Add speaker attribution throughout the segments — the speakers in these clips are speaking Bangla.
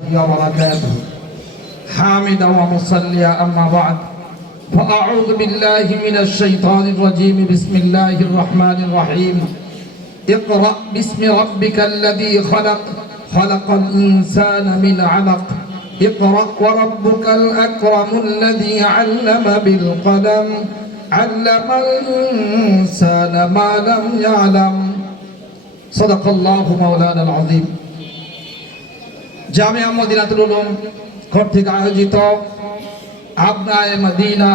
Speaker 1: وبركاته حامدا ومصليا أما بعد. فأعوذ بالله من الشيطان الرجيم. بسم الله الرحمن الرحيم. اقرأ باسم ربك الذي خلق. خلق الإنسان من علق. اقرأ وربك الأكرم الذي علم بالقلم. علم الإنسان ما لم يعلم. صدق الله مولانا العظيم. জামিয়া মদিনাতুল উলুম কর্তৃক আয়োজিত আবনায় মদিনা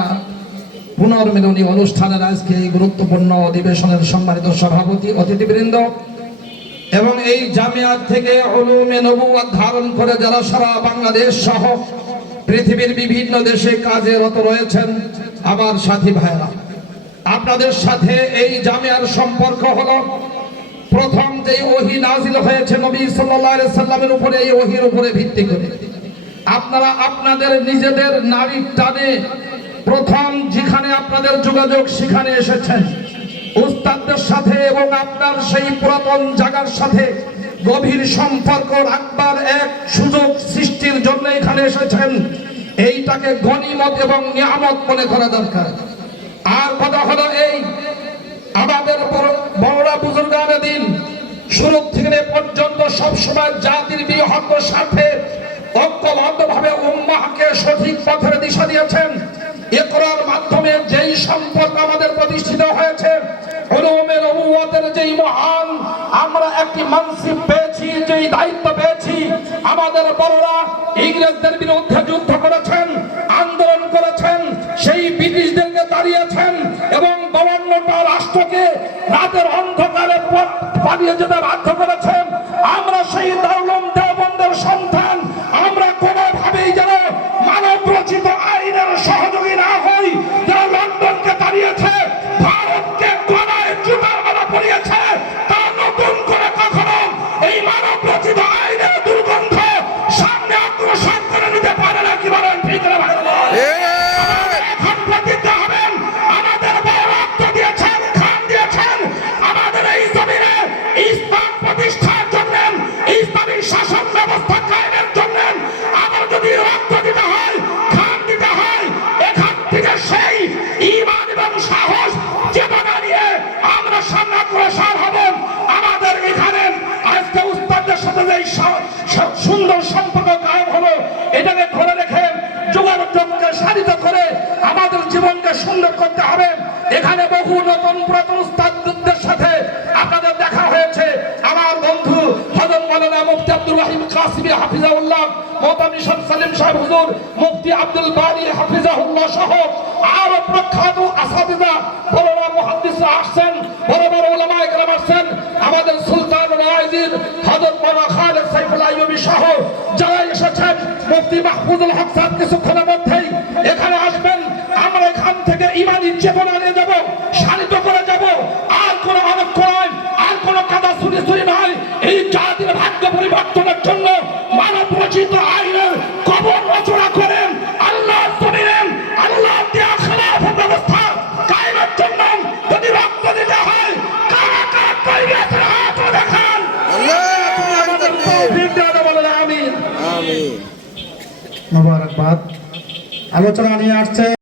Speaker 1: পুনর্মিলনী অনুষ্ঠানের আজকে এই গুরুত্বপূর্ণ অধিবেশনের সম্মানিত সভাপতি অতিথিবৃন্দ এবং এই জামিয়াত থেকে উলুমে নবুয়াত ধারণ করে যারা সারা বাংলাদেশ সহ পৃথিবীর বিভিন্ন দেশে কাজে রত রয়েছেন আমার সাথী ভাইরা আপনাদের সাথে এই জামিয়ার সম্পর্ক হলো প্রথম যে ওহি নাজিল হয়েছে নবী সাল্লাল্লাহু সাল্লামের উপরে, এই ওহির উপরে ভিত্তি করে। আপনারা আপনাদের নিজেদের নারীর টানে প্রথম যেখানে আপনাদের যোগাযোগ সেখানে এসেছেন। উস্তাদদের সাথে এবং আপনার সেই পুরাতন জায়গার সাথে গভীর সম্পর্ক রাখবার এক সুযোগ সৃষ্টির জন্য এখানে এসেছেন। এইটাকে গনিমত এবং নিয়ামত মনে করা দরকার। আর কথা হলো এই আমাদের বড়- বড়রা বুজুর্গানে দিন শুরু থেকে পর্যন্ত সবসময় জাতির বৃহৎ স্বার্থে ঐক্যবদ্ধভাবে উম্মাহকে সঠিক পথের দিশা দিয়েছেন। একরার মাধ্যমে যেই সম্পর্ক আমাদের প্রতিষ্ঠিত হয়েছে, উলুমের নবুয়তের যেই মহান, আমরা একটি মানসিক পেয়েছি, যেই দায়িত্ব পেয়েছি, আমাদের বড়রা ইংরেজদের বিরুদ্ধে যুদ্ধ করেছেন, আন্দোলন করেছেন, সেই ব্রিটিশদেরকে দাঁড়িয়েছেন রাষ্ট্রকে রাতের অন্ধকারে পালিয়ে যেতে বাধ্য করেছেন। আমরা সেই দারুলম দেবন্দের সন্তান। আমরা কোনোভাবেই যেন মানব রচিত আইনের সহযোগী না হই। যারা লন্ডনকে দাঁড়িয়েছে ভারতকে গলায় জুতার মালা পরিয়েছে এই সুন্দর সম্পর্ক কায়েম হলো। এটাকে ধরে রেখে যোগাযোগকে সারিত করে আমাদের জীবনকে সুন্দর করতে হবে। এখানে বহু নতুন পুরাতন উস্তাদদের সাথে আপনাদের দেখা হয়েছে। আমার বন্ধু হজরত মাওলানা মুফতি আব্দুল রহিম কাসিমি হাফিজাউল্লাহ মোহতামি শাহ সালিম সাহেব হুজুর, মুফতি আব্দুল বারি হাফিজাহুল্লাহ সহ আরও প্রখ্যাত আসাদিদা মাহফুজুল হক সাহেব কিছুক্ষণের মধ্যেই এখানে আসবেন। আমরা এখান থেকে ইমানি চেতনা নিয়ে যাব শানিত করে যাব। আর কোন অনেক কোরআন আর কোন কাদা সুরি সুরি নয় এই জাতির ভাগ্য পরিবর্তনের জন্য মানব রচিত আইনের কবর রচনা করেন। আল্লাহ জমিনেন আল্লাহ দেয়া খেলাফ ব্যবস্থা কায়েমের জন্য যদি রক্ত দিতে হয় কারা কারা পরিবেশের হাত দেখান। দেওয়া বলেন আমিন।
Speaker 2: আমিন।
Speaker 3: মোবারকবাদ। আলোচনা নিয়ে আসছে।